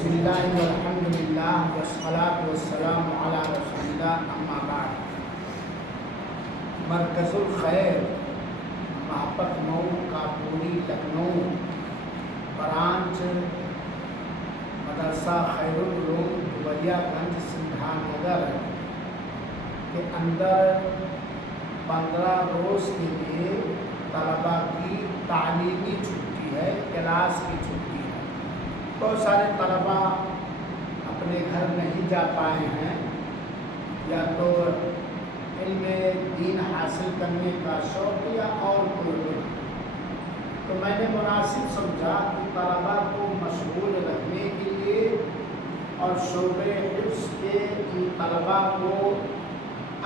بسم اللہ والحمدللہ والصلاۃ والسلام علی رسول اللہ اما بعد۔ مرکز الخیر محبت مئو کاپوری لکھنؤ برانچ مدرسہ خیر العلوم دھوبریا گنج سنگھا نگر کے اندر 15 روز کے لیے طلباء کی تعلیمی چھٹی ہے، کلاس کی چھٹی ہے۔ بہت سارے طلباء اپنے گھر نہیں جا پائے ہیں، یا تو علم دین حاصل کرنے کا شوق یا اور کوئی، تو میں نے مناسب سمجھا کہ طلباء کو مشغول رکھنے کے لیے اور شعبۂ حفظ کے ان طلباء کو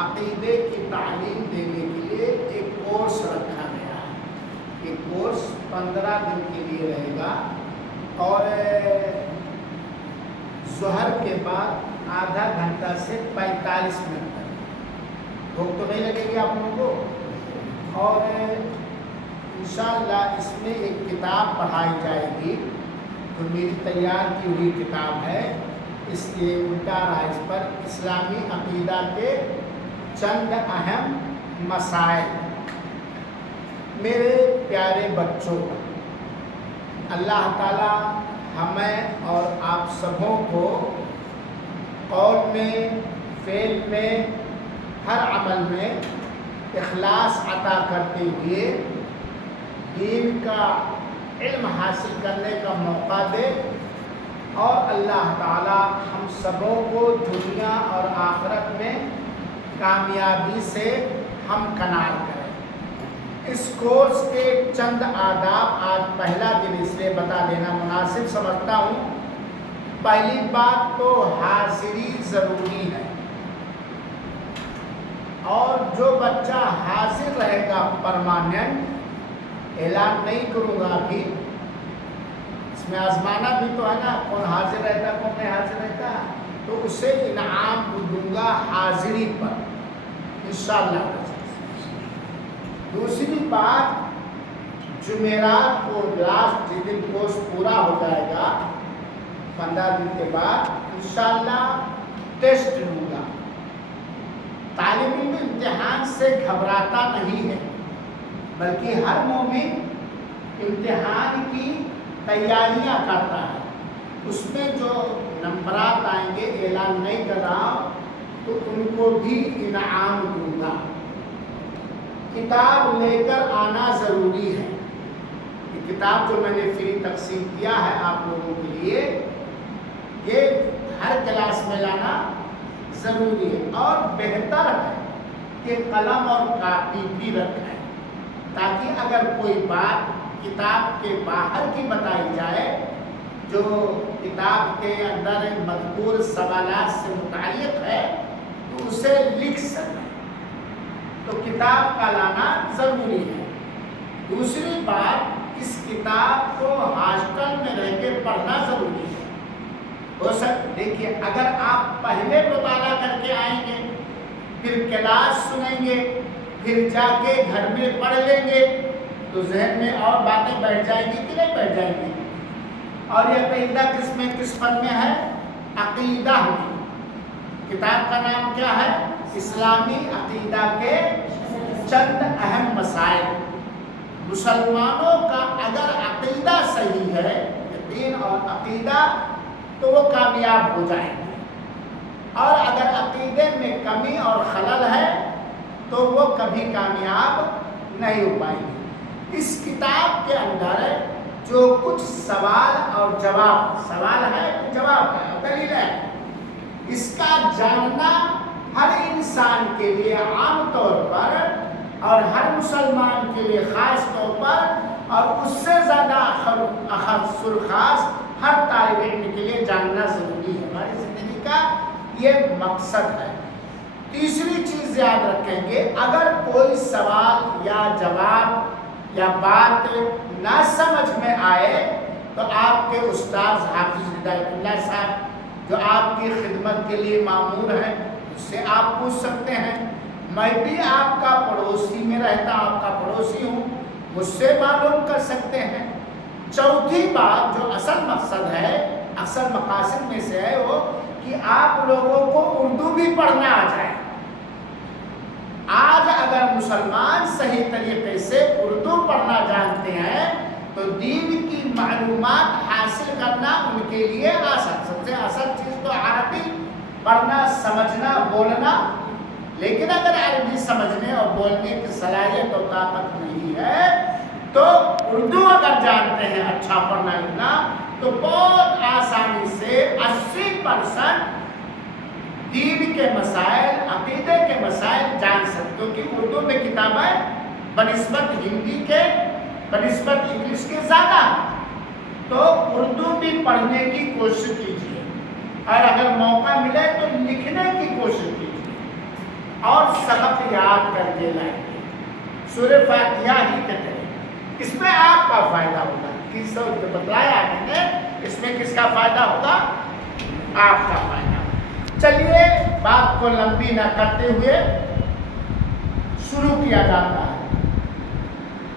عقیدے کی تعلیم دینے کے لیے ایک کورس رکھا گیا ہے۔ یہ کورس 15 دن کے لیے رہے گا اور ظہر کے بعد آدھا گھنٹہ سے 45 منٹ تک۔ بھوک تو نہیں لگے گی آپ لوگوں کو، اور انشاءاللہ اس میں ایک کتاب پڑھائی جائے گی جو میری تیار کی ہوئی کتاب ہے، اس لیے الٹا رائج پر اسلامی عقیدہ کے چند اہم مسائل۔ میرے پیارے بچوں، اللہ تعالیٰ ہمیں اور آپ سبوں کو قول میں، فعل میں، ہر عمل میں اخلاص عطا کرتے ہوئے دین کا علم حاصل کرنے کا موقع دے، اور اللہ تعالیٰ ہم سبوں کو دنیا اور آخرت میں کامیابی سے ہمکنار کرے۔ اس کورس کے چند آداب آج پہلا دن اس لیے بتا دینا مناسب سمجھتا ہوں۔ پہلی بات تو حاضری ضروری ہے، اور جو بچہ حاضر رہے گا پرماننٹ، اعلان نہیں کروں گا ابھی، اس میں آزمانا بھی تو ہے نا، کون حاضر رہتا کون نہیں حاضر رہتا، تو اسے انعام دوں گا حاضری پر انشاءاللہ۔ دوسری بات، جمعرات کو لاسٹ جس دن کورس پورا ہو جائے گا 15 دن کے بعد انشاءاللہ ٹیسٹ لوں گا۔ طالب علم امتحان سے گھبراتا نہیں ہے، بلکہ ہر مومن امتحان کی تیاریاں کرتا ہے۔ اس میں جو نمبرات آئیں گے، اعلان نہیں کر رہا تو ان کو بھی انعام دوں گا۔ کتاب لے کر آنا ضروری ہے۔ یہ کتاب جو میں نے فری تقسیم کیا ہے آپ لوگوں کے لیے، یہ ہر کلاس میں لانا ضروری ہے، اور بہتر ہے کہ قلم اور کاپی بھی رکھیں، تاکہ اگر کوئی بات کتاب کے باہر کی بتائی جائے جو کتاب کے اندر مذکور سوالات سے متعلق ہے تو اسے لکھ سکیں، تو کتاب کا لانا ضروری ہے۔ دوسری بات، اس کتاب کو ہاسٹل میں رہ کے پڑھنا ضروری ہے۔ ہو دیکھیے، اگر آپ پہلے مطالعہ کر کے آئیں گے، پھر کلاس سنیں گے، پھر جا کے گھر میں پڑھ لیں گے، تو ذہن میں اور باتیں بیٹھ جائیں گی کہ نہیں بیٹھ جائیں گی؟ اور یہ عقیدہ کس فن میں ہے؟ عقیدہ میں۔ کتاب کا نام کیا ہے؟ اسلامی عقیدہ کے چند اہم مسائل۔ مسلمانوں کا اگر عقیدہ صحیح ہے، یقین اور عقیدہ، تو وہ کامیاب ہو جائیں گے، اور اگر عقیدے میں کمی اور خلل ہے تو وہ کبھی کامیاب نہیں ہو پائیں گے۔ اس کتاب کے اندر جو کچھ سوال اور جواب، سوال ہے جواب ہے، دلیل ہے، اس کا جاننا ہر انسان کے لیے عام طور پر، اور ہر مسلمان کے لیے خاص طور پر، اور اس سے زیادہ اخص الخاص ہر طالب علم کے لیے جاننا ضروری ہے۔ ہماری زندگی کا یہ مقصد ہے۔ تیسری چیز یاد رکھیں گے، اگر کوئی سوال یا جواب یا بات نہ سمجھ میں آئے تو آپ کے استاذ حافظ ہدایت اللہ صاحب جو آپ کی خدمت کے لیے مامور ہیں، اس سے آپ پوچھ سکتے ہیں۔ میں بھی آپ کا پڑوسی میں رہتا، آپ کا پڑوسی ہوں، مجھ سے معلوم کر سکتے ہیں۔ چوتھی بات جو اصل مقصد ہے، اکثر مقاصد میں سے ہے وہ کہ آپ لوگوں کو اردو بھی پڑھنا آ جائے۔ آج اگر مسلمان صحیح طریقے سے اردو پڑھنا جانتے ہیں تو دین کی معلومات حاصل کرنا ان کے لیے آسان، سب سے آسان چیز تو عربی پڑھنا، سمجھنا، بولنا۔ لیکن اگر عربی سمجھنے اور بولنے کی صلاحیت اور طاقت نہیں ہے تو اردو اگر جانتے ہیں اچھا پڑھنا لکھنا تو بہت آسانی سے 80% دین کے مسائل، عقیدے کے مسائل جان سکتے ہو، کیونکہ اردو میں کتابیں بنسبت ہندی کے، بنسبت انگلش کے زیادہ، تو اردو بھی پڑھنے کی کوشش کیجیے، اور اگر موقع ملے تو لکھنے کی کوشش کیجیے اور سبق یاد کر کے لائیے۔ سورہ فاتحہ ہی کہتے ہیں، اس میں آپ کا فائدہ ہوگا، کس نے بتلایا آپ نے، اس میں کس کا فائدہ ہوگا؟ آپ کا فائدہ۔ چلیے بات کو لمبی نہ کرتے ہوئے شروع کیا جاتا ہے۔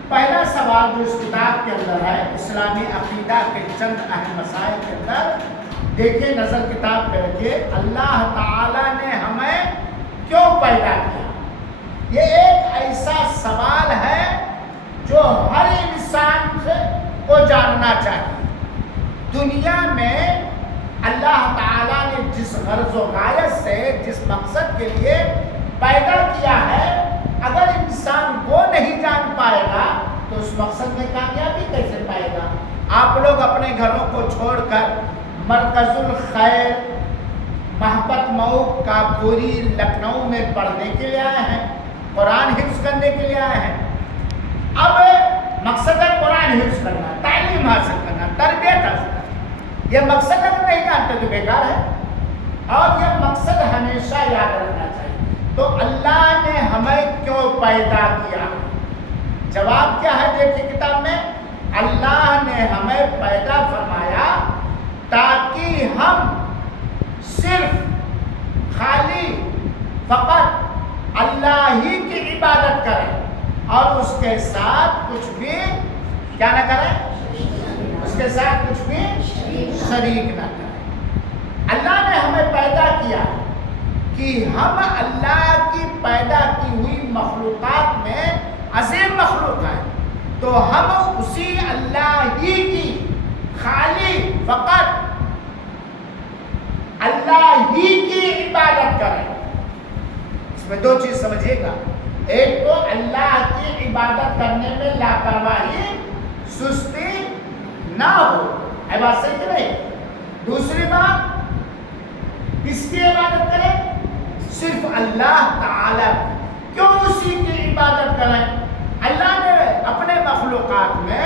پہلا سوال جو اس کتاب کے اندر ہے، اسلامی عقیدہ کے چند اہم مسائل کے اندر، دیکھیے نظر کتاب پہ رکھیے، اللہ تعالیٰ نے ہمیں کیوں پیدا کیا؟ یہ ایک ایسا سوال ہے جو ہر انسان کو جاننا چاہیے۔ دنیا میں اللہ تعالیٰ نے جس غرض و غایت سے، جس مقصد کے لیے پیدا کیا ہے، اگر انسان وہ نہیں جان پائے گا تو اس مقصد میں کامیابی کیسے پائے گا؟ آپ لوگ اپنے گھروں کو چھوڑ کر مرکز الخیر محبت مئو کاکوری لکھنؤ میں پڑھنے کے لیے آئے ہیں، قرآن حفظ کرنے کے لیے آئے ہیں۔ اب مقصد ہے قرآن حفظ کرنا، تعلیم حاصل کرنا، تربیت حاصل کرنا۔ یہ مقصد اگر نہیں جانتے تو بیکار ہے، اور یہ مقصد ہمیشہ یاد رکھنا چاہیے۔ تو اللہ نے ہمیں کیوں پیدا کیا؟ جواب کیا ہے دیکھیے کتاب میں، اللہ نے ہمیں پیدا فرمایا تاکہ ہم صرف خالی فقط اللہ ہی کی عبادت کریں اور اس کے ساتھ کچھ بھی کیا نہ کریں، اس کے ساتھ کچھ بھی شریک نہ کریں۔ اللہ نے ہمیں پیدا کیا کہ ہم اللہ کی پیدا کی ہوئی مخلوقات میں عظیم مخلوق ہیں، تو ہم اسی اللہ ہی کی خالی فقط اللہ ہی کی عبادت کریں۔ اس میں دو چیز سمجھیے گا، ایک تو اللہ کی عبادت کرنے میں لاپرواہی، سستی نہ ہو، ہے بات صحیح کہ نہیں؟ دوسری بات، کس کی عبادت کریں؟ صرف اللہ تعالیٰ کی۔ کیوں اسی کی عبادت کریں؟ اللہ نے اپنے مخلوقات میں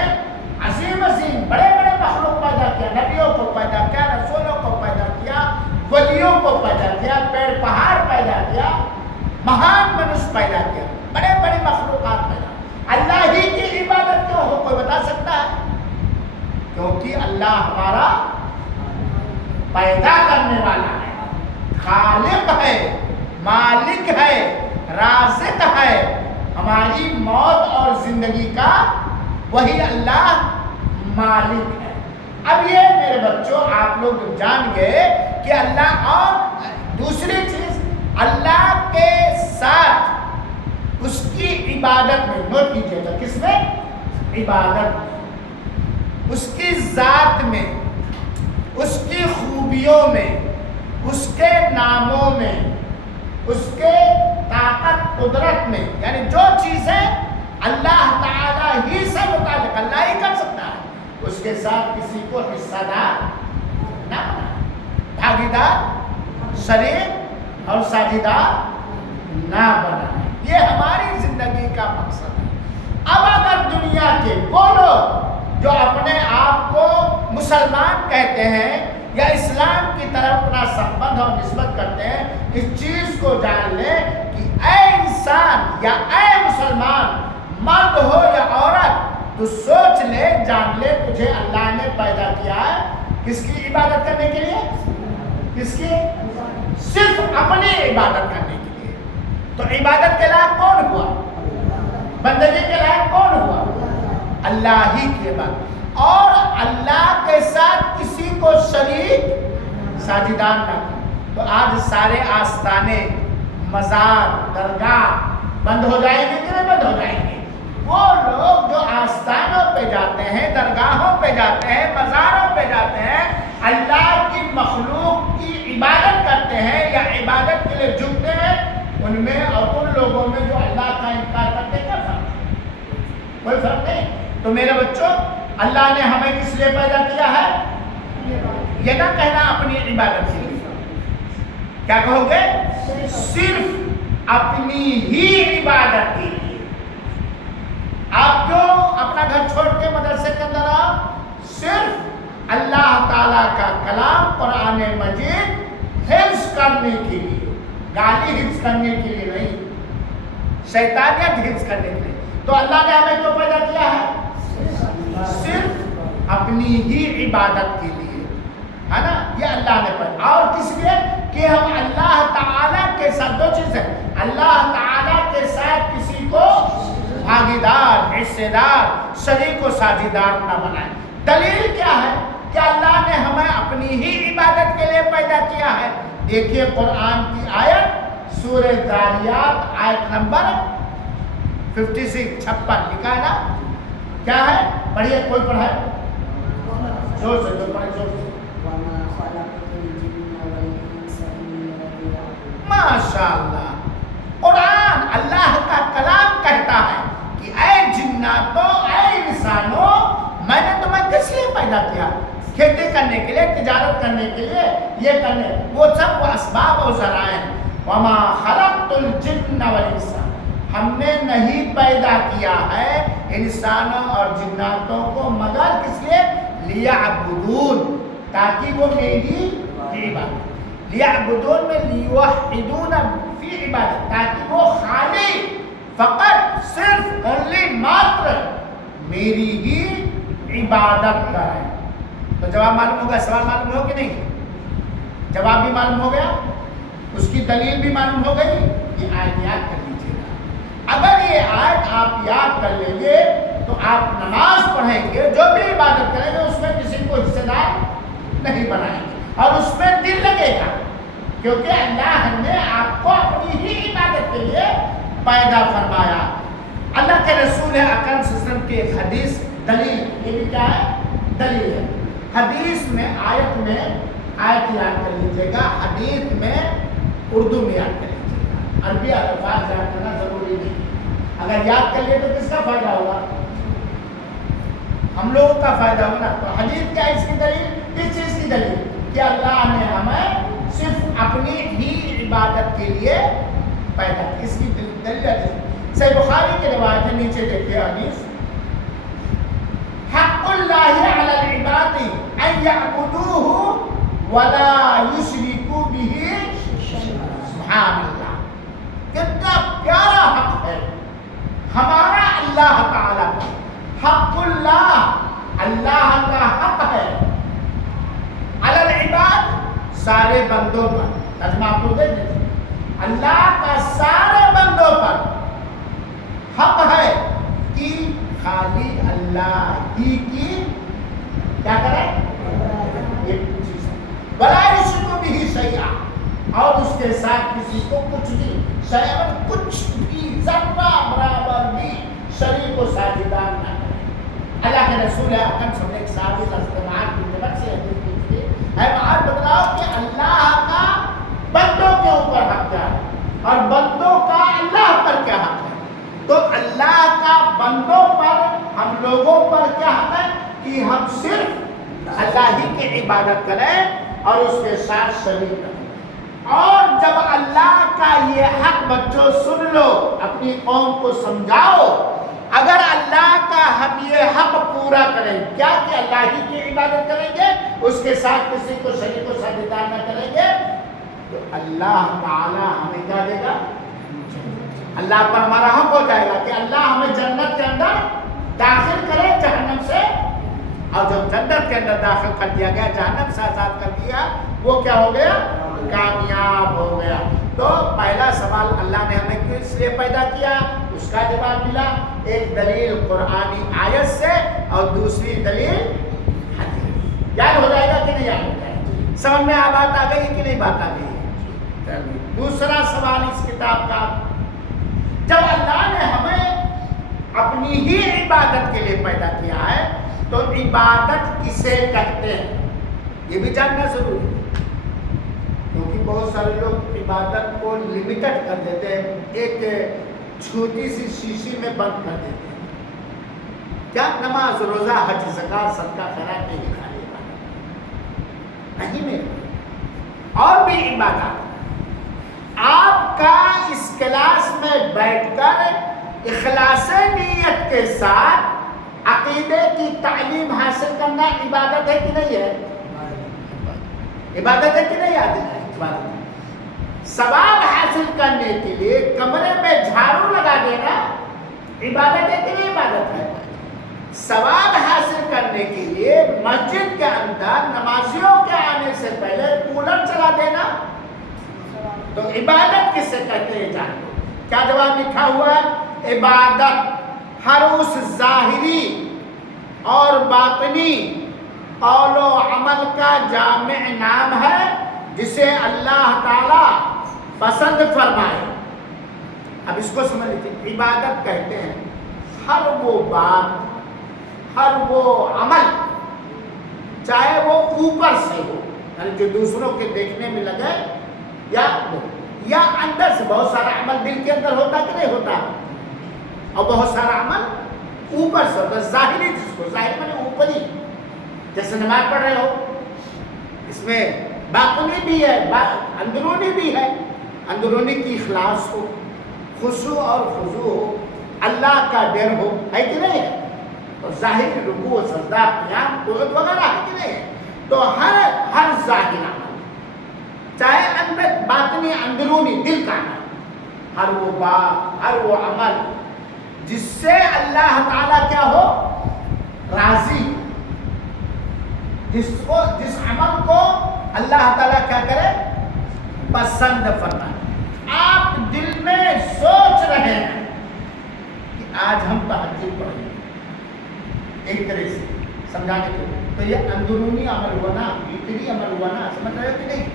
عظیم عظیم بڑے بڑے مخلوق پیدا کیا، نبیوں کو پیدا کیا، رسولوں کو پیدا کیا، ولیوں کو پیدا کیا، پیڑ پہاڑ پیدا کیا، مہان منش پیدا کیا، بڑے بڑے مخلوقات پیدا۔ اللہ ہی کی عبادت کیوں ہو، کوئی بتا سکتا ہے؟ کیونکہ اللہ ہمارا پیدا کرنے والا ہے، خالق ہے، مالک ہے، رازق ہے، ہماری موت اور زندگی کا وہی اللہ مالک ہے۔ اب یہ میرے بچوں آپ لوگ جان گئے کہ اللہ، اور دوسری چیز اللہ کے ساتھ اس کی عبادت میں، نوٹ کیجیے گا، کس میں؟ عبادت میں، اس کی ذات میں، اس کی خوبیوں میں، اس کے ناموں میں، اس کے طاقت قدرت میں، یعنی جو چیزیں اللہ تعالیٰ ہی سے متعلق، اللہ ہی کر سکتا ہے، اس کے ساتھ کسی کو حصہ دار نہ بنائے، بھاگیدار، شریک اور ساجھیدار نہ بنائے۔ یہ ہماری زندگی کا مقصد ہے۔ اب اگر دنیا کے وہ لوگ جو اپنے آپ کو مسلمان کہتے ہیں یا اسلام کی طرف اپنا سمبند اور نسبت کرتے ہیں، اس چیز کو جان لیں کہ اے انسان یا اے مسلمان، مرد ہو یا عورت، تو سوچ لے، جان لے، تجھے اللہ نے پیدا کیا ہے کس کی عبادت کرنے کے لیے؟ کس کی؟ صرف اپنی عبادت کرنے کے لیے۔ تو عبادت کے لائق کون ہوا؟ بندگی کے لائق کون ہوا؟ اللہ ہی کی عبادت۔ اور اللہ کے ساتھ کسی کو شریک ساجدان نہ کرو. تو آج سارے آستانے، مزار، درگاہ بند ہو جائیں گے کہ نہیں بند ہو جائیں گے؟ وہ لوگ جو آستانوں پہ جاتے ہیں، درگاہوں پہ جاتے ہیں، مزاروں پہ جاتے ہیں، اللہ کی مخلوق کی عبادت کرتے ہیں یا عبادت کے لیے جھکتے ہیں، ان میں اور ان لوگوں میں جو اللہ کا انکار کرتے ہیں، کیا فرق ہے؟ کوئی فرق نہیں. تو میرے بچوں، اللہ نے ہمیں کس لیے پیدا کیا ہے؟ یہ نہ کہنا اپنی عبادت کے لیے. کیا کہو گے؟ صرف اپنی ہی عبادت کے لیے. آپ جو اپنا گھر چھوڑ کے مدرسے کے اندر آؤ، صرف اللہ تعالیٰ کا کلام قرآن مجید حفظ کرنے کے لیے، گالی حفظ کرنے کے لیے نہیں، شیطانیت حفظ کرنے کے لیے. تو اللہ نے ہمیں کیوں پیدا کیا ہے؟ صرف اپنی ہی عبادت کے لیے، ہے نا؟ یہ اللہ نے پیدا. اور کس لیے؟ کہ ہم اللہ تعالیٰ کے ساتھ دو چیزیں، اللہ تعالیٰ کے ساتھ کسی کو بھاگیدار، حصے دار، شریک و ساجیدار نہ بنائیں. دلیل کیا ہے؟ کہ اللہ نے ہمیں اپنی ہی عبادت کے لیے پیدا کیا ہے. دیکھیے قرآن کی آیت، سورہ ذاریات آیت نمبر 56 لکھا ہے نا؟ کیا ہے؟ پڑھیے، کوئی پڑھائے زور سے، جو پڑھے زور سے. ماشاءاللہ، قرآن اللہ کا کلام کہتا ہے کہ اے جناتوں، اے انسانوں، میں نے تمہیں کس لیے پیدا کیا؟ کھیتی کرنے کے لیے، تجارت کرنے کے لیے، یہ کرنے، وہ سب وہ اسباب و ذرائع. وما خلقت الجن والانس، ہم نے نہیں پیدا کیا ہے انسانوں اور جناتوں کو مگر کس لیے؟ لیعبدون، تاکہ وہ میری عبادت. لیعبدون میں لیوحدون فی عبادت، تاکہ وہ خالی فقط صرف اونلی ماتر میری ہی عبادت کریں. تو جواب معلوم ہوگا، سوال معلوم ہو کہ نہیں؟ جواب بھی معلوم ہو گیا، اس کی دلیل بھی معلوم ہو گئی. یہ آیت یاد کر لیجیے گا. اگر یہ آیت آپ یاد کر لیں گے تو آپ نماز پڑھیں گے، جو بھی عبادت کریں گے، اس میں کسی کو حصے دار نہیں بنائیں گے اور اس میں دل لگے گا، کیونکہ اللہ نے آپ کو اپنی ہی عبادت کے لیے پیدا فرمایا. اللہ کے رسول اکرم صلی اللہ علیہ وسلم کی ایک حدیث دلیل، یہ بھی کیا ہے؟ دلیل ہے. حدیث میں آیت یاد کر لیجیے گا، حدیث میں اردو میں یاد کر لیجیے گا، عربی الفاظ یاد کرنا ضروری نہیں. اگر یاد کر لیے تو کس کا فائدہ ہوگا؟ ہم لوگوں کا فائدہ ہوگا. تو حدیث کیا ہے؟ اس کی دلیل، کس چیز کی دلیل؟ کہ اللہ نے ہمیں صرف اپنی ہی عبادت کے لیے پیدا کی. اس کی دلیل حدیث صحیح بخاری کے روایت ہے، نیچے دیکھیے حدیث. حق اللہ علی العباد ان یعبدوہ ولا یشرکوا بہ. سبحان اللہ، کتنا پیارا حق ہے ہمارا اللہ تعالیٰ کا. حق اللہ، اللہ کا حق ہے علی العباد، سارے بندوں پر. ترجمہ آپ کو دے دیں، اللہ کا سارے بندوں پر حق ہے کہ خالی اللہ ہی کی کیا کریں؟ یہ چیز ہے. ولا یشرکوا بہ شیئا، اور اس کے ساتھ کسی کو کچھ بھی، شیئا کچھ بھی، ذرہ برابر بھی شریک و ساجدار نہ کریں. اللہ کے رسول اکرم صلی اللہ علیہ وسلم ایک صحابی معاذ بن جبل سے حدیث پوچھی، اے معاذ بتلاؤ کہ اللہ کا بندوں کے اوپر حق کیا ہے اور بندوں کا اللہ پر کیا حق ہے؟ تو اللہ کا بندوں پر، ہم لوگوں پر کیا حق ہے؟ کہ ہم صرف اللہ ہی کی عبادت کریں اور اس کے ساتھ شریک کریں. اور جب اللہ کا یہ حق بچوں سن لو، اپنی قوم کو سمجھاؤ. اگر اللہ کا ہم یہ حق پورا کریں، کیا کہ اللہ ہی کی عبادت کریں گے، اس کے ساتھ کسی کو شریک و ساجدار نہ کریں گے، تو اللہ تعالی ہمیں کیا دے گا؟ اللہ پر ہمارا حق ہو جائے گا کہ اللہ ہمیں جنت کے اندر داخل کرے جہنم سے. اور جب جنت کے اندر داخل کر دیا گیا، جہنم سے آزاد کر دیا، وہ کیا ہو گیا؟ کامیاب ہو گیا. تو پہلا سوال، اللہ نے ہمیں کیوں اس لیے پیدا کیا، اس کا جواب ملا. ایک دلیل قرآنی آیت سے اور دوسری دلیل حدیث. یاد ہو جائے گا کہ نہیں یاد ہو جائے گا؟ سمجھ میں بات آ گئی کہ نہیں بات آ گئی؟ دوسرا سوال اس کتاب کا، جب اللہ نے ہمیں اپنی ہی عبادت کے لیے پیدا کیا ہے تو عبادت کسے کہتے ہیں یہ بھی جاننا ضروری ہے، کیونکہ بہت سارے لوگ عبادت کو لمیٹڈ کر دیتے ہیں، ایک چھوٹی سی شیشی میں بند کر دیتے ہیں، کیا نماز روزہ حج زکات صدقہ خیرات نہیں دکھا نہیں میرے اور بھی عبادت۔ آپ کا اس کلاس میں بیٹھ کر اخلاص نیت کے ساتھ عقیدے کی تعلیم حاصل کرنا عبادت ہے کہ نہیں ہے؟ عبادت ہے کہ نہیں عبادت؟ ثواب حاصل کرنے کے لیے کمرے میں جھاڑو لگا دینا عبادت ہے کہ نہیں عبادت ہے؟ ثواب حاصل کرنے کے لیے مسجد کے اندر نمازیوں کے آنے سے پہلے کولر چلا دینا تو عبادت کسے کہتے ہیں جان لو؟ کیا جواب لکھا ہوا ہے؟ عبادت ہر اس ظاہری اور باطنی قول و عمل کا جامع نام ہے جسے اللہ تعالی پسند فرمائے۔ اب اس کو سمجھ لیجیے، عبادت کہتے ہیں ہر وہ بات، ہر وہ عمل، چاہے وہ اوپر سے ہو یعنی جو دوسروں کے دیکھنے میں لگے، یا اندر سے۔ بہت سارا عمل دل کے اندر ہوتا کہ نہیں ہوتا، اور بہت سارا عمل اوپر سے ہوتا، ظاہری، جس کو ظاہر میں اوپری، جیسے نماز پڑھ رہے ہو اس میں باطنی بھی ہے اندرونی بھی ہے، اندرونی کی اخلاص ہو، خشوع اور خضوع ہو، اللہ کا ڈر ہو، ہے کہ نہیں ہے؟ اور ظاہری رکوع سجدہ قیام قعود وغیرہ ہے کہ نہیں ہے؟ تو ہر ظاہر عمل، چاہے اندر باطنی اندرونی دل کا عمل، ہر وہ بات، ہر وہ عمل جس سے اللہ تعالیٰ کیا ہو؟ راضی، جس عمل کو اللہ تعالیٰ کیا کرے؟ پسند فرمائے۔ آپ دل میں سوچ رہے ہیں کہ آج ہم تہجد پڑھیں، ایک طرح سے سمجھانے کے لیے، تو یہ اندرونی عمل ہوا نا، بھیتری عمل ہوا نا، سمجھ رہے ہو کہ نہیں؟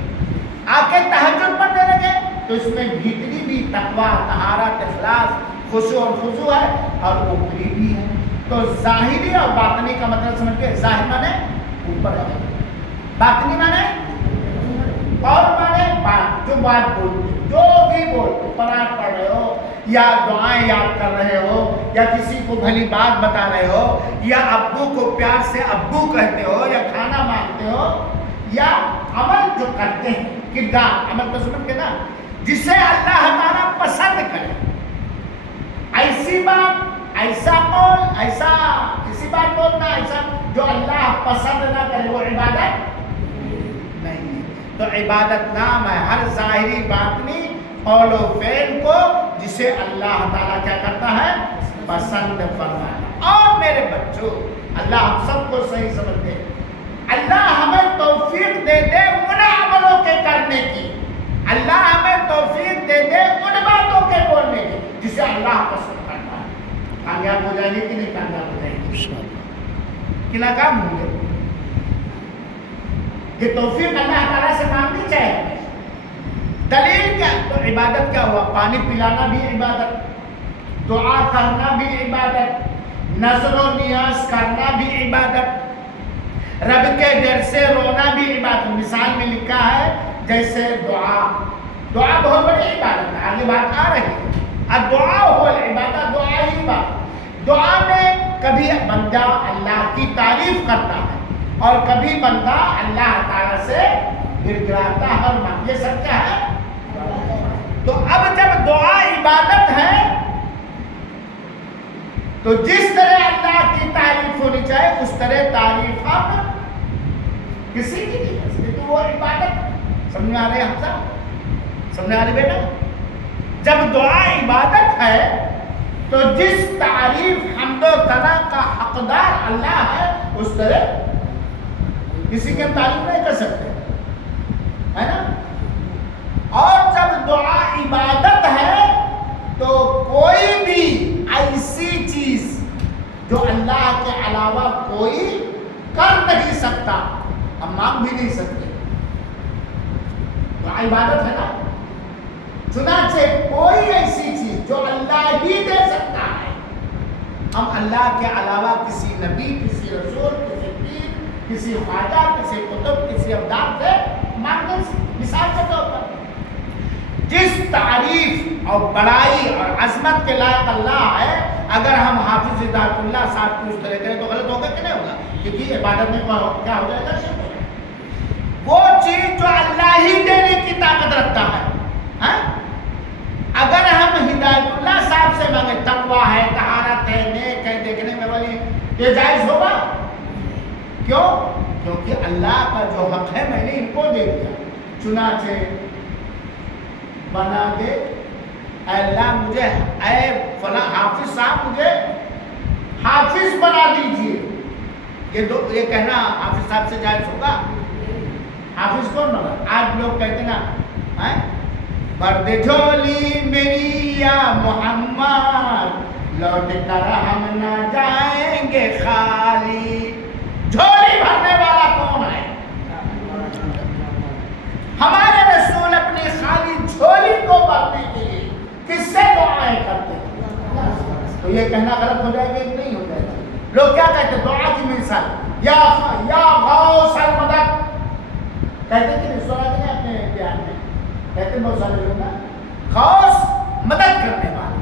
آ کے تہجد پڑھنے لگے تو اس میں بھیتری بھی تقویٰ، طہارت، اخلاص، خشوع اور خضوع ہے، اور اوپری بھی ہے۔ تو ظاہری اور باطنی کا مطلب سمجھ کے، ظاہر مانے اوپر ہے، باطنی مانے اور مانے بات، جو بات بولتے، جو بھی بولتے، قرآن پڑھ رہے ہو یا دعائیں یاد کر رہے ہو یا کسی کو بھلی بات بتا رہے ہو یا ابو کو پیار سے ابو کہتے ہو یا کھانا مانگتے ہو یا عمل جو کرتے ہیں، کردار، عمل کو سمجھ کے نا، جسے اللہ تعالیٰ پسند کرے، ایسی بات، ایسا قول، ایسی بات بولنا، ایسا جو اللہ پسند نہ کرے وہ عبادت نہیں ہے۔ تو عبادت نام ہے ہر ظاہری باطنی قول و فعل کو جسے اللہ تعالیٰ کیا کرتا ہے؟ پسند فرماتا۔ اور میرے بچوں، اللہ ہم سب کو صحیح سمجھ دے، اللہ ہمیں توفیق دے دے ان عملوں کے کرنے کی، اللہ ہمیں توفیق دے دے ان باتوں کے بولنے کی جسے اللہ پسند کرتا ہے۔ کامیاب ہو جائیں گے کہ نہیں کامیاب ہو جائیں گے؟ کہ ناکام ہوں گے؟ یہ توفیق اللہ تعالیٰ سے مانگنی چاہیے۔ دلیل کیا؟ تو عبادت کیا ہوا؟ پانی پلانا بھی عبادت، دعا کرنا بھی عبادت، نظر و نیاز کرنا بھی عبادت، رب کے ڈر سے رونا بھی عبادت۔ مثال میں لکھا ہے جیسے دعا بہت بڑی عبادت ہے، آگے بات آ رہی ہے۔ الدعا هو العبادت، دعا ہی بات۔ دعا میں کبھی بندہ اللہ کی تعریف کرتا ہے اور کبھی بندہ اللہ تعالیٰ سے گڑگڑاتا ہے اور مانگ، یہ سب کیا ہے؟ تو اب جب دعا عبادت ہے تو جس طرح اللہ کی تعریف ہونی چاہیے اس طرح تعریف ہم کسی کی نہیں کر سکتے، تو وہ عبادت۔ سمجھ میں آ رہے ہم سب؟ سمجھ میں آ رہے بیٹا؟ جب دعا عبادت ہے تو جس تعریف حمد و ثنا کا حقدار اللہ ہے اس طرح کسی کی ہم تعریف نہیں کر سکتے، ہے نا؟ اور جب دعا عبادت ہے تو کوئی بھی ایسی چیز جو اللہ کے علاوہ کوئی کر نہیں سکتا، ہم مانگ بھی نہیں سکتے، دعا عبادت ہے نا. چنانچہ کوئی ایسی چیز جو اللہ ہی دے سکتا ہے، ہم اللہ کے علاوہ کسی نبی، کسی رسول، کسی پیر، کسی خواجہ، کسی قطب، کسی ابدال سے مانگنے سے. مثال کے طور پر جس تعریف اور بڑائی اور عظمت کے لائق اللہ ہے، اگر ہم حافظ ہدایت اللہ صاحب کو اس طرح کریں تو غلط ہوگا کہ نہیں ہوگا؟ کیونکہ عبادت میں کیا ہو جائے گا؟ شرک ہو جائے گا. وہ چیز جو اللہ ہی دینے کی طاقت رکھتا ہے، اگر ہم ہدایت اللہ صاحب سے مانگے، تقویٰ ہے، طہارت ہے، نیک ہے، دیکھنے میں ولی، یہ جائز ہوگا؟ کیوں؟ کیونکہ اللہ کا جو حق ہے میں نے ان کو دے دیا. چنانچہ بنا دے، اے اللہ مجھے، اے فلاں حافظ صاحب مجھے حافظ بنا دیجیے. یہ کہنا حافظ صاحب سے جائز ہوگا؟ حافظ کون بنا؟ آج لوگ کہتے نا برد جھولی میری یا محمد، لوٹ کر ہم نہ جائیں گے خالی. جھولی بھرنے والا کون ہے؟ ہمارے رسول اپنی خالی جھولی کو بھرنے کے لیے کس سے دعائیں کرتے ہیں؟ تو یہ کہنا غلط ہو جائے گا کہ نہیں ہو جائے گا؟ لوگ کیا کہتے ہیں دعا کی مثال، یا غوث المدد کہتے ہیں کہ نہیں؟ سنا کہ نہیں اپنے بیان میں کہتے ہیں بہت سارے لوگ نا، غوث مدد کرنے والا.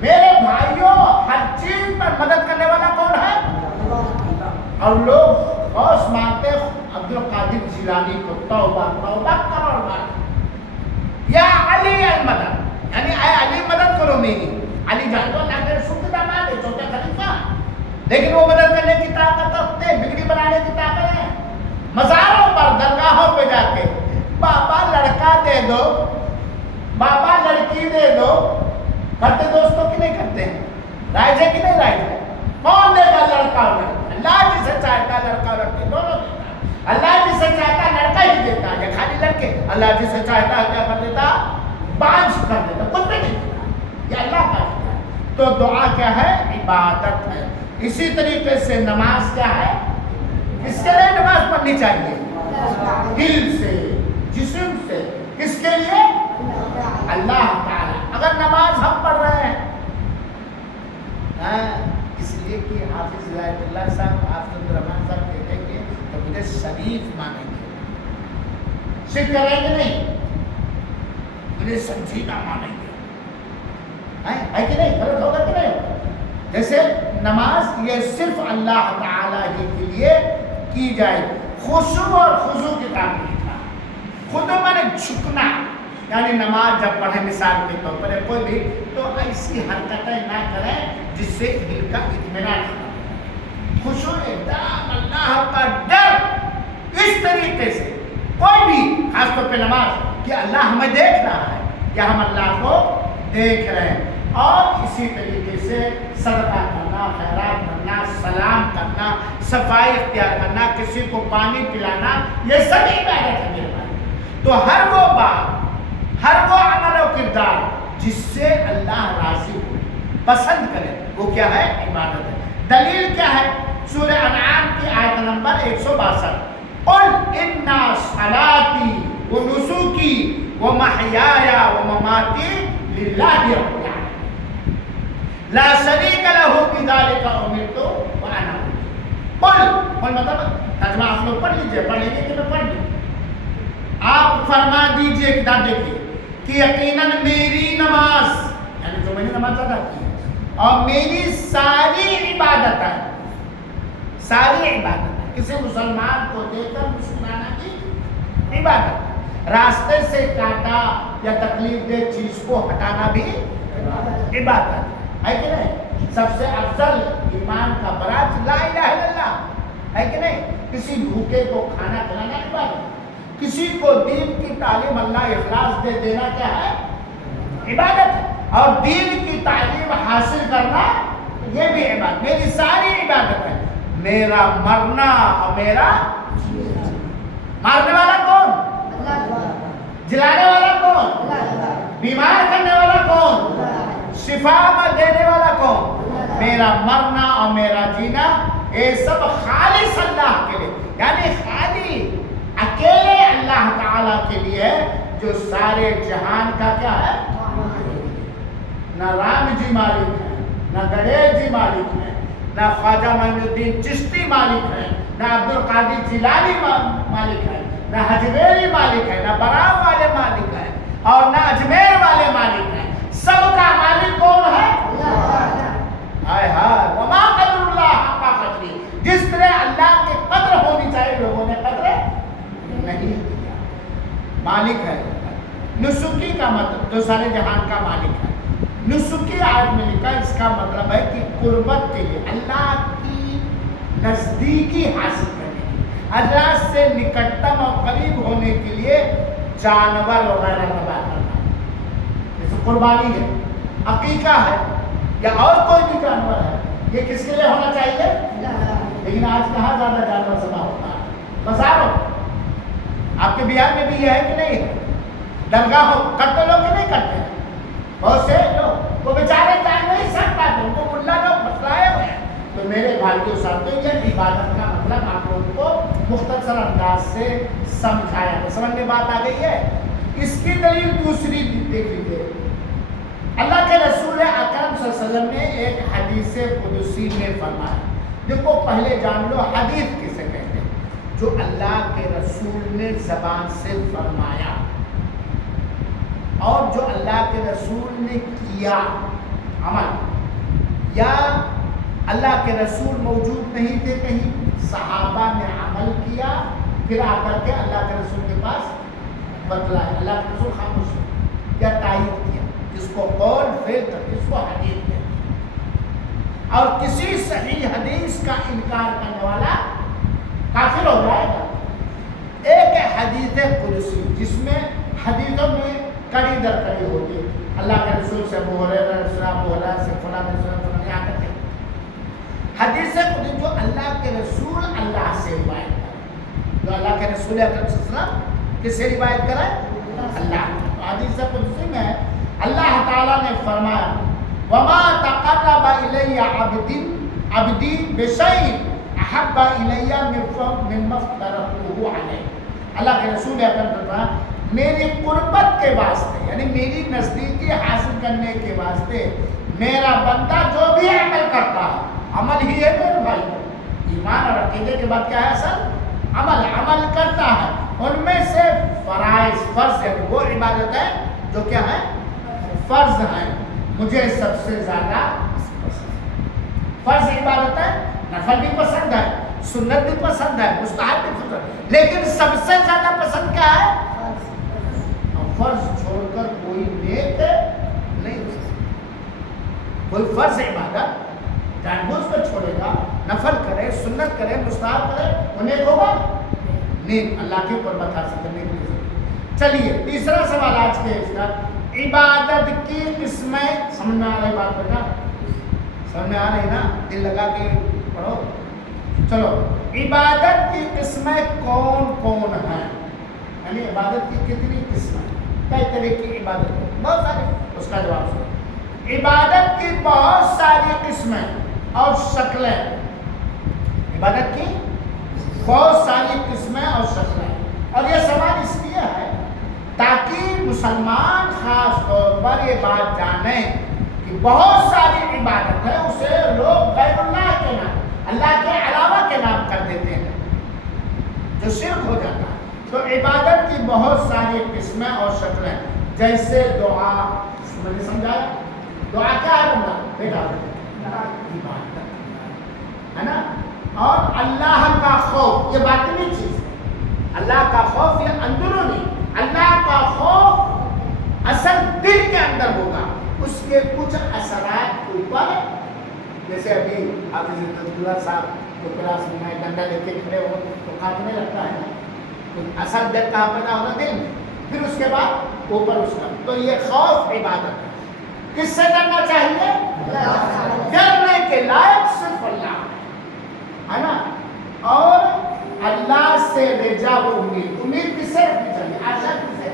میرے بھائیوں، ہر چیز پر مدد کرنے والا کون ہے؟ اور لوگ غوث مانتے عبد القادر جیلانی کو. توبہ توبہ کروڑ بار. یا علی المدد، یعنی اے علی مدد کرو میری. علی جان تو اللہ کے رسول کے داماد ہے، چھوٹے خلیفہ، لیکن وہ مدد کرنے کی طاقت رکھتے، بگڑی بنانے کی طاقت ہے. مزاروں پر، درگاہوں پہ جا کے بابا لڑکا دے دو، بابا لڑکی دے دو، کرتے دوستوں کی نہیں کرتے ہیں؟ رائج ہے کہ نہیں رائج ہے؟ کون دے گا لڑکا اور لڑکی؟ اللہ جسے چاہتا ہے لڑکا اور لڑکی دونوں دیتا ہے. اللہ جسے چاہتا ہے لڑکا ہی دیتا ہے یا خالی لڑکے؟ اللہ جسے چاہتا ہے کیا کر دیتا؟ پانچ کر دیتا، کچھ بھی نہیں دیتا. یہ اللہ کا ہے. تو دعا کیا ہے؟ عبادت ہے. اسی طریقے سے نماز کیا ہے؟ کس کے لیے نماز پڑھنی چاہیے؟ دل سے، جسم سے. کس کے لیے؟ اللہ تعالی. اگر نماز ہم پڑھ رہے ہیں اس لیے کہ حافظ ہدایت اللہ صاحب، حافظ عبدالرحمن صاحب کہتے ہیں کہ تو مجھے شریف مانیں گے، شرک کریں گے نہیں، مجھے سنجیدہ مانیں گے. ہے کہ نہیں؟ غلط ہوگا کہ نہیں؟ جیسے نماز یہ صرف اللہ تعالی ہی کے لیے کی جائے. خشوع اور خضوع کی تعبیر تھا. خضوع مانے جھکنا، یعنی نماز جب پڑھیں مثال کے طور پر کوئی بھی، تو ایسی حرکتیں نہ کریں جس سے دل کا اطمینان ہو. خشوع ایک اللہ کا ڈر، اس طریقے سے کوئی بھی، خاص طور پہ نماز، کہ اللہ ہمیں دیکھ رہا ہے یا ہم اللہ کو دیکھ رہے ہیں. اور اسی طریقے سے صدقہ کرنا، خیرات کرنا، سلام کرنا، صفائی اختیار کرنا، کسی کو پانی پلانا، یہ سبھی عبادت ہے میرے بھائی. تو ہر وہ بات، ہر وہ عمل و کردار جس سے اللہ راضی ہو، پسند کرے، وہ کیا ہے؟ عبادت ہے. دلیل کیا ہے؟ سورہ انعام کی آیت نمبر 162. قل ان صلاتی و نسکی و محیای و مماتی للہ رب العالمین لا شریک لہ بذلک امرت وانا. قل مطلب ترجمہ آپ لوگ پڑھ لیجیے، پڑھ لیجیے کہ میں پڑھ لوں. آپ فرما دیجیے، کتاب دیکھیے، کہ یقیناً میری نماز، یعنی جو میں نے نماز ادا کی اور میری ساری عبادت ہے، ساری عبادت ہے. کسی مسلمان کو دیکھ کر مسلمانہ کی عبادت ہے. راستے سے کاٹا یا تکلیف دہ چیز کو ہٹانا بھی عبادت ہے کہ نہیں؟ سب سے افضل ایمان کا براج لا الہ الا اللہ ہے کہ نہیں؟ کسی بھوکے کو کھانا کھلانا عبادت، کسی کو دین کی تعلیم اللہ اخلاص دے دینا کیا ہے؟ عبادت ہے. اور دین کی تعلیم حاصل کرنا یہ بھی عبادت. میری ساری عبادت ہے. میرا مرنا اور میرا مارنے والا کون؟ جلانے والا کون؟ بیمار کرنے والا کون؟ شفا دینے والا کون؟ میرا مرنا اور میرا جینا یہ سب خالص اللہ کے لیے، یعنی خالی اکیلے اللہ تعالیٰ کے لیے ہے جو سارے جہان کا کیا ہے؟ نہ رام جی مالک ہے، نہ گڑیش جی مالک ہے، نہ خواجہ معین الدین چشتی مالک ہے، نہ عبد القادر جیلانی مالک ہے، نہ حجویری مالک ہے، نہ براؤ والے مالک ہے، اور نہ اجمیر والے مالک ہیں۔ سب کا مالک کون ہے؟ ہائے ہائے، وما قدر اللہ حق قدرہ، جس طرح اللہ کی قدر ہونی چاہیے لوگوں نے قدر نہیں کیا۔ مالک ہے نسکی کا مطلب جو سارے جہان کا مالک ہے۔ نسکی آج میں لکھا، اس کا مطلب ہے کہ قربت کے لیے، اللہ کی نزدیکی حاصل کرنے کے لیے، اللہ سے نکٹتم اور قریب ہونے کے لیے جانور وغیرہ ذبح کرنا، جیسے قربانی ہے، عقیقہ ہے، یا اور کوئی بھی جانور ہے، یہ کس کے لیے ہونا چاہیے؟ لیکن آج کہاں زیادہ جانور ذبح ہوتا ہے؟ بازاروں، آپ کے بہار میں بھی یہ ہے کہ نہیں ہے؟ درگاہوں کرتے لوگ کہ نہیں کرتے ہیں؟ بہت سے لوگ وہ بیچارے جان نہیں سک پاتے، ان کو ملا لوگ بتلائے ہوئے ہیں۔ تو میرے بھائیوں ساتھیوں، یہ عبادت کا مطلب آپ لوگوں کو مختصر انداز سے سمجھایا ہے۔ سمجھ میں بات آ گئی ہے؟ اس کی دلیل دوسری دیکھ لیجیے، اللہ کے رسول اکرم صلی اللہ علیہ وسلم نے ایک حدیث قدسی میں فرمایا، دیکھو پہلے جان لو حدیث کسے کہتے ہیں، جو اللہ کے رسول نے زبان سے فرمایا اور جو اللہ کے رسول نے کیا عمل، یا اللہ کے رسول موجود نہیں تھے کہیں، صحابہ نے عمل کیا، پھر آ کر کے اللہ کے رسول کے پاس بتلایا، اللہ کے رسول خاموش ہو یا تائید کیا، جس کو قول فعل جس کو حدیث کہتے ہیں۔ اور کسی صحیح حدیث کا انکار کرنے والا کافر ہو جائے گا۔ ایک ہے حدیث قدسی، جس میں حدیثوں میں کڑی در کڑی ہوتی ہے، اللہ کے رسول سے ابو ہریرہ سے فلاں یہاں تک ہے۔ حدیث قدسی جو اللہ کے رسول اللہ سے روایت کرے، جو اللہ کے رسول اکرم صلی اللہ علیہ وسلم کس سے روایت کرے؟ اللہ۔ حدیث قدسی میں اللہ تعالیٰ نے فرمایا، وما تقرب الی عبدی بشیء احب الی مما افترضته علیہ۔ اللہ کے رسول اکرم صلی اللہ علیہ وسلم میری قربت کے واسطے، یعنی میری نزدیکی حاصل کرنے کے واسطے میرا بندہ جو بھی عمل کرتا ہے، عمل ہی ہے میرے بھائی، ایمان اور عقیدے کے بعد کیا ہے؟ اصل عمل کرتا ہے، ان میں سے فرض ہے، وہ عبادت ہے جو کیا ہے؟ فرض ہے، مجھے سب سے زیادہ فرض عبادت ہے، نفل بھی پسند ہے، سنت بھی پسند ہے، مستحب بھی پسند ہے، لیکن سب سے زیادہ پسند کیا ہے؟ فرض چھوڑ کر کوئی نیک نہیں ہو سکتا۔ کوئی فرض عبادت جان بوجھ کر چھوڑے گا، نفل کرے، سنت کرے، مستحب کرے، وہ نیک ہوگا؟ نیک اللہ کی قربت حاصل کرنے کے لیے۔ چلیے تیسرا سوال آج کے اس کا، عبادت کی قسمیں سمجھ میں آ رہی بات بیٹا؟ سمجھ میں آ رہی نا؟ دل لگا کے پڑھو۔ چلو، عبادت کی قسمیں کون کون ہیں؟ یعنی عبادت کی کتنی قسمیں، کئی طرح کی عبادت ہے؟ بہت ساری۔ اس کا جواب سنو، عبادت کی بہت ساری قسمیں اور شکلیں، عبادت کی بہت ساری قسمیں اور شکلیں، اور یہ سوال اس لیے ہے تاکہ مسلمان خاص طور پر یہ بات جانیں کہ بہت ساری عبادت ہے اسے لوگ غیر اللہ کے نام، اللہ کے علاوہ کے نام کر دیتے ہیں، جو شرک ہو جاتا ہے۔ تو عبادت کی بہت ساری قسمیں اور شکلیں، جیسے دعا، میں نے سمجھایا دعا کیا ہے بندہ بیٹا؟ عبادت ہے نا۔ اور اللہ کا خوف، یہ باطنی چیز ہے، اللہ کا خوف یہ اندرونی، اللہ کا خوف اصل دل کے اندر ہوگا، اس کے کچھ اثرات اوپر، جیسے ابھی حافظ عبداللہ صاحب کو کلاس میں ڈنڈا لے کے کھڑے ہو تو کانپنے لگتا ہے، تو اصل دل کہاں پیدا ہونا؟ دل میں، پھر اس کے بعد اوپر اس کا۔ تو یہ خوف عبادت ہے۔ کس سے ڈرنا چاہیے؟ ڈرنے کے لائق صرف اللہ ہے نا۔ اور اللہ سے رجا و امید، امید کس سے رکھنی چاہیے؟ آشا کس سے؟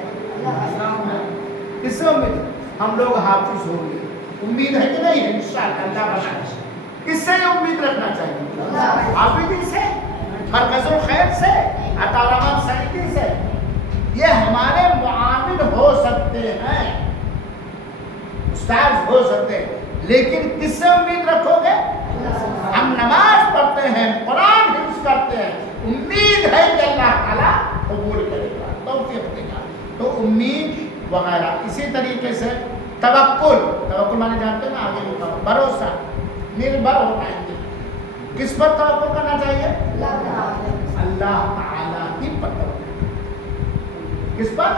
کس سے امید؟ ہم لوگ حافظ ہوں گے، امید ہے کہ نہیں؟ انشاءاللہ اللہ بنا۔ کس سے امید رکھنا چاہیے؟ حافظ سے، مرکز الخیر سے، عطا رحمت سعیدی سے۔ یہ ہمارے استاد ہو سکتے ہیں، لیکن کس سے امید رکھو گے؟ ہم نماز پڑھتے ہیں، قرآن حفظ کرتے ہیں، امید ہے کہ اللہ تعالیٰ قبول کرے گا، توفیق دے گا، تو امید وغیرہ. اسی طریقے سے توکل مانے جانتے ہیں نا، آگے لکھا ہو بھروسہ، نربھر ہونا ہے. کس پر توکل کرنا چاہیے؟ اللہ تعالیٰ ہی پر توکل. کس پر؟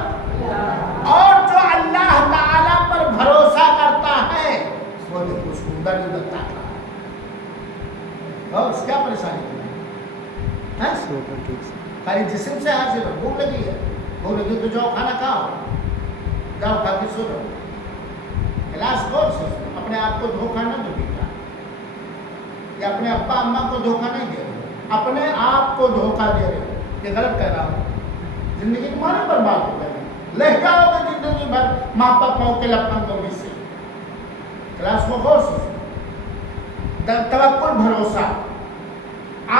اور جو اللہ تعالیٰ پر بھروسہ کرتا ہے وہ دیکھو اس کو ادھر ادھر تاکتا ہے. اور اس کیا پریشانی ہے؟ خالی جسم سے حاصل ہے. بھوک لگی ہے، بھوک لگی تو جاؤ کھانا کھاؤ، جاؤ کھا کے سو جاؤ. کلاس غور سے اپنے آپ کو دھوکہ نہ دو بیٹا، یا اپنے ابا اماں کو دھوکہ نہیں دے رہے، اپنے آپ کو دھوکہ دے رہے. یہ غلط کہہ رہا ہوں. زندگی تمہارے برباد ہو گئی، لہ جاؤ گے زندگی بھر ماں باپوں کے لپنگوں میں سے. کلاس کو غور سے توکل بھروسہ.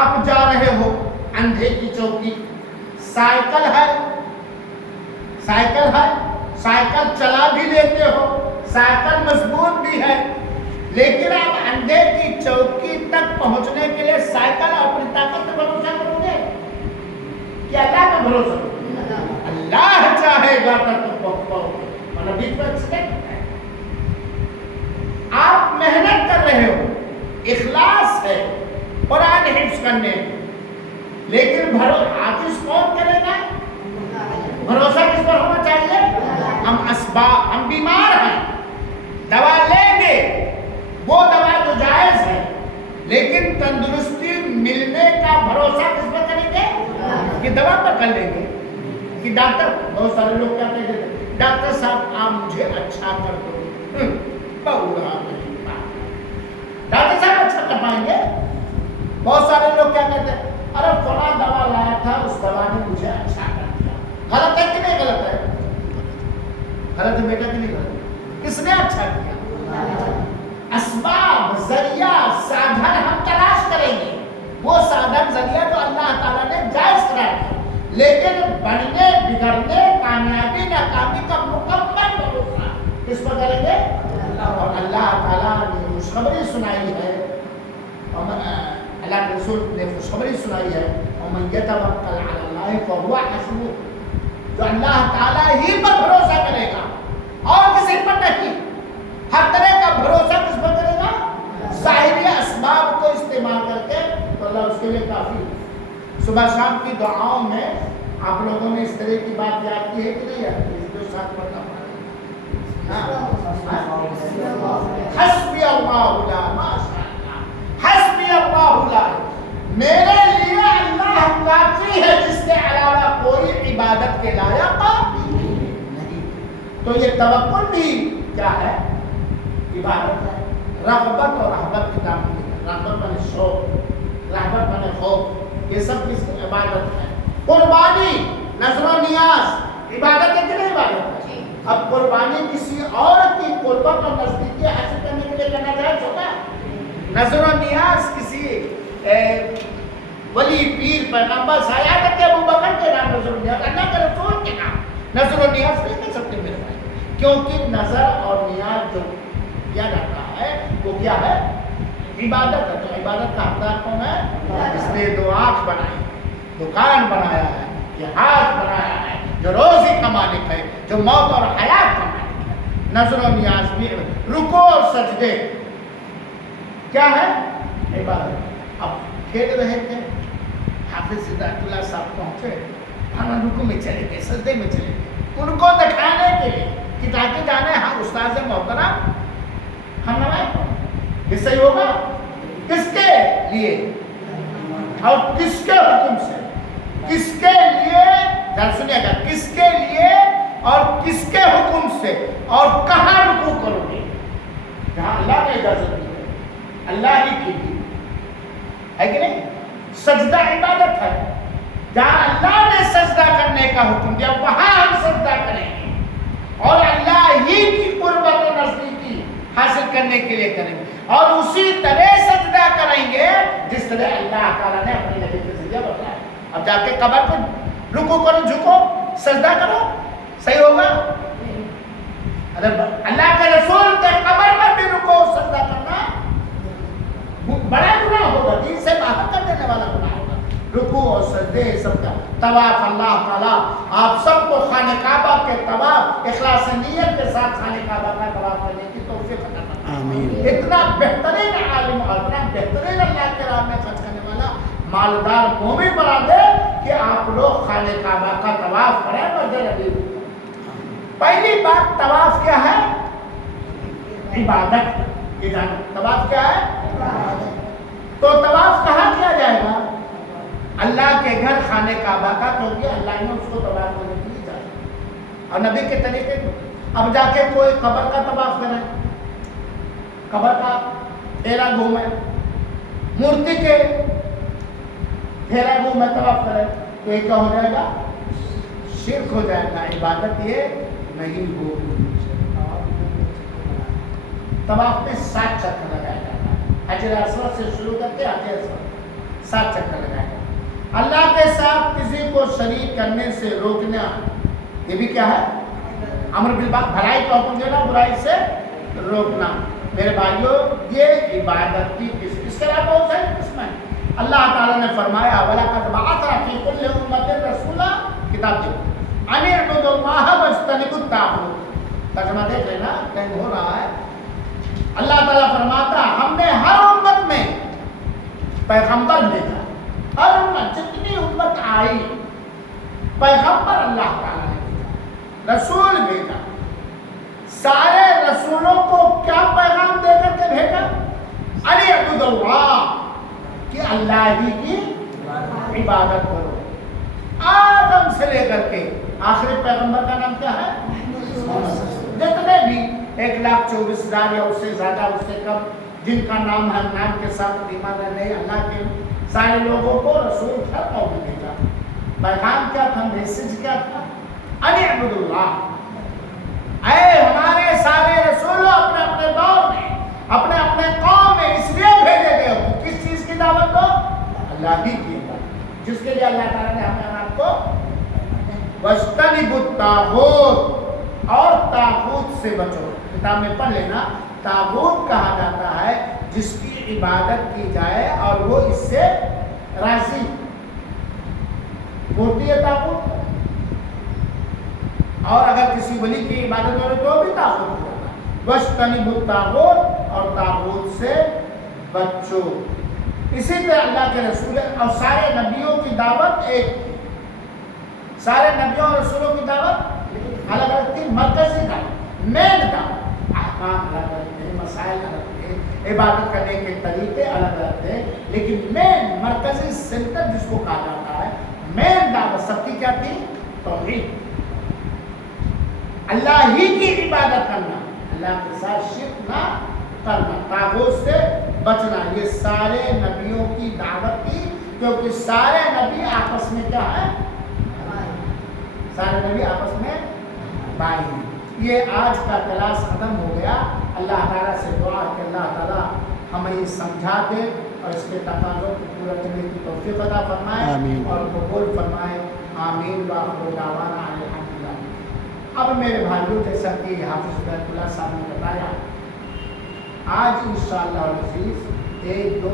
آپ جا رہے ہو اندھے کی چوکی، سائیکل ہے، سائیکل چلا بھی لیتے ہو، سائیکل مضبوط بھی ہے، لیکن آپ اندھے کی چوکی تک پہنچنے کے لیے سائیکل اور اپنی طاقت پہ بھروسہ کرو گے کہ اللہ پہ بھروسہ کرو گے؟ اللہ چاہے گا تو پہنچو گے، ورنہ بیچ میں ایکسیڈنٹ ہے. آپ محنت کر رہے ہو، اخلاص ہے قرآن حفظ کرنے، لیکن حافظ کون کرے گا؟ بھروسہ کس پر ہونا چاہیے؟ ہم بیمار ہیں، دوا لیں گے، وہ دوا جو جائز ہے، لیکن تندرستی ملنے کا بھروسہ کس پر کریں گے؟ کہ دوا پر کر لیں گے کہ ڈاکٹر. بہت سارے لوگ کیا کہتے ہیں، ڈاکٹر صاحب آپ مجھے اچھا کر دو. ڈاکٹر صاحب اچھا کر پائیں گے؟ بہت سارے لوگ کیا کہتے ہیں، ارے فلاں دوا لایا تھا، اس دوا نے مجھے اچھا کر دیا. غلط ہے کہ نہیں غلط ہے؟ غلط ہے بیٹا کہ نہیں غلط ہے؟ کس نے اچھا کیا؟ اسباب، ذریعہ، سادھن ہم تلاش کریں گے. وہ سادھن ذریعہ تو اللہ تعالیٰ نے جائز قرار دیا، لیکن بڑھنے، بگڑنے، کامیابی، ناکامی کا مکمل بھروسہ کس پر کریں گے؟ اور اللہ تعالیٰ نے خوشخبری سنائی ہے، اللہ کے رسول نے خوشخبری سنائی ہے، وَمَنْ يَتَوَكَّلْ عَلَى اللَّهِ فَهُوَ حَسْبُهُ. جو اللہ تعالیٰ ہی پر بھروسہ کرے گا اور کسی پر نہیں. ہر طرح کا بھروسہ کس پر کرے گا؟ ظاہری اسباب کو استعمال کر کے، تو اللہ اس کے لیے کافی. صبح شام کی دعاؤں میں آپ لوگوں نے اس طرح کی بات یاد کی ہے کہ نہیں یاد کی؟ جو ساتھ پڑھنا پڑا حسبی اللہ لا ماشاء اللہ، حسبی اللہ لا، میرے لیے اللہ کافی ہے، جس کے علاوہ کوئی عبادت کے لائق نہیں. تو یہ توکل بھی کیا ہے؟ عبادت ہے. رغبت اور رہبت کی نام ہے. رغبت بنے شوق، رہبت بنے خوف، یہ سب کس کی عبادت ہے. قربانی، نذر و نیاز عبادت ہے کہ نہیں عبادت ہے؟ اب قربانی کسی اور کی قربت اور نزدیکی حاصل کرنے کے لیے کرنا جائز ہوتا ہے؟ نذر و نیاز کسی ولی، پیر، پیغمبر، سایہ تک کہ ابو بکر کے نام نذر و نیاز، اللہ کے رسول کے نام نذر و نیاز نہیں کر سکتے میرے بھائی، کیونکہ نظر اور نیاز جو کیا جاتا ہے وہ کیا ہے؟ عبادت ہے. تو عبادت کا حقدار کون ہے؟ اس نے دو آنکھ بنائی، دکان بنایا ہے، یہ ہاتھ بنایا ہے، جو روزی کا مالک ہے، جو موت اور حیات کا مالک ہے. نظر و نیاز بھی، رکوع اور سجدے کیا ہے؟ عبادت. اب کھیل رہے تھے، حافظ ہدایت اللہ صاحب پہنچے، ہم رکوع میں چلے گئے، سجدے میں چلے گئے، ان کو دکھانے کے لیے کہ تاکہ جانے ہم استاد محترم ہم نماز پڑھیں. یہ صحیح ہوگا؟ کس کے لیے اور کس کے حکم سے؟ کس کے لیے؟ ذرا سنیے گا، کس کے لیے اور کس کے حکم سے، اور کہاں رکوع کرو گے؟ جہاں اللہ نے اجازت دی ہے، اللہ ہی کی دی ہے کہ نہیں؟ سجدہ عبادت ہے. جہاں اللہ نے سجدہ کرنے کا حکم دیا وہاں ہم سجدہ کریں گے، اور اللہ ہی کی قربت و نزدیکی حاصل کرنے کے لیے کریں گے، اور اسی طرح سجدہ کریں گے جس طرح اللہ تعالیٰ نے اپنے نبی کے ذریعے بتایا. اب جا کے قبر پر رکوع کرو، جھکو، سجدہ کرو، صحیح ہوگا؟ ارے اللہ کے رسول کے قبر پر بھی رکوع و سجدہ کرنا بڑا گناہ ہوگا، دین سے باہر کر دینے والا گناہ ہوگا۔ رکوع اور سجدے سب کا طواف، اللہ تعالیٰ آپ سب کو خانہ کعبہ کے طواف اخلاص نیت کے ساتھ خانہ کعبہ کا طواف کرنے کی توفیق عطا فرمائے۔ آمین۔ اتنا بہترین عالم اور اتنا بہترین اللہ کے راہ میں خرچ کرنے والا مالدار مومن بنا دے کہ آپ لوگ خانہ کعبہ کا طواف کریں۔ مسجد نبی پہلی بات طواف کیا ہے؟ عبادت۔ طواف کیا ہے؟ تو طواف کہاں کیا جائے گا؟ اللہ کے گھر خانہ کعبہ کا، کیونکہ اللہ نے اس کو طواف کرنے کے لیے جانا اور نبی کے طریقے کو۔ اب جا کے کوئی قبر کا طواف کرے، قبر کا پھیرا گھومے، مورتی کے پھیرا گھومے طواف کرے تو یہ کیا ہو جائے گا؟ شرک ہو جائے گا، عبادت یہ نہیں ہوگی۔ طواف میں 7 چکر لگایا جاتا ہے، حجر اسود سے شروع کر کے حجر اسود 7 چکر لگایا جاتا ہے۔ اللہ کے ساتھ کسی کو شریک کرنے سے روکنا، یہ بھی کیا ہے؟ امر بالمعروف، بھلائی کا حکم دینا، برائی سے روکنا۔ میرے بھائیوں، یہ عبادت کی اس کے علاوہ بہت ساری قسمیں ہیں۔ اللہ تعالیٰ نے فرمایا وَلَقَدْ بَعَثْنَا فِي كُلِّ أُمَّةٍ رَسُولًا، کتاب دیکھو، أَنِ اعْبُدُوا اللَّهَ وَاجْتَنِبُوا الطَّاغُوتَ۔ ترجمہ دیکھ لینا کہیں ہو رہا ہے۔ اللہ تعالیٰ فرماتا ہم نے ہر امت میں پیغمبر بھیجا، ہر امت جتنی امت آئی پیغمبر اللہ تعالیٰ نے بھیجا، رسول بھیجا۔ سارے رسولوں کو کیا پیغام دے کر کے بھیجا؟ أَنِ اعْبُدُوا اللَّهَ، کہ اللہ ہی کی عبادت کرو۔ آدم سے لے کر کے آخری پیغمبر کا نام کیا ہے؟ جتنے بھی 1,24,000 یا اس سے زیادہ اس سے کم جن کا نام ہے نام کے ساتھ ایمان نہیں، اللہ کے سارے لوگوں کو رسول ہر قوم نے بھیجا۔ پیغام کیا تھا؟ میسج کیا تھا؟ أَنِ اعْبُدُوا اللَّهَ، اے ہمارے سارے رسولوں اپنے اپنے دور میں اپنے اپنے قوم میں اس لیے بھیجے گئے ہو، کس چیز کی دعوت دو؟ اللہ ہی کی دعوت، جس کے لیے اللہ تعالیٰ نے ہمیں آپ کو وَاجْتَنِبُوا الطَّاغُوتَ، اور طاغوت سے بچو۔ کتاب میں پڑھ لینا، طاغوت کہا جاتا ہے جس کی عبادت کی جائے اور وہ اس سے راضی ہوتی ہے طاغوت، اور اگر کسی ولی کی عبادت ہو تو بھی طاغوت ہوتا ہے۔ وَاجْتَنِبُوا الطَّاغُوتَ، اور طاغوت سے بچو۔ اسی طرح اللہ کے رسول اور سارے نبیوں کی دعوت ایک تھی، سارے نبیوں اور رسولوں کی دعوت الگ الگ تھی، مرکزی دعوت، مین دعوت، احکام الگ الگ تھے، مسائل الگ تھے، عبادت کرنے کے طریقے الگ الگ تھے، لیکن مین مرکزی سینٹر جس کو کہا جاتا ہے، مین دعوت سب کی کیا تھی؟ توحید، اللہ ہی کی عبادت کرنا، اللہ کے ساتھ شرک نہ کرنا، طاغوت سے بچنا۔ یہ سارے نبیوں کی دعوت تھی، کیونکہ سارے نبی آپس میں کیا ہے؟ سارے نبی آپس میں بھائی ہیں۔ یہ آج کا کلاس ختم ہو گیا۔ اللہ تعالیٰ سے دعا کہ اللہ تعالیٰ ہمیں یہ سمجھا دے اور اس کے تقاضوں کو پورا کرنے کی توفیق عطا فرمائے اور قبول فرمائے۔ آمین وآخر دعوانا الحمدللہ۔ اب میرے بھائیوں، جیسا کہ حافظ بیت اللہ صاحب نے بتایا، آج انشاءاللہ العزیز 1-2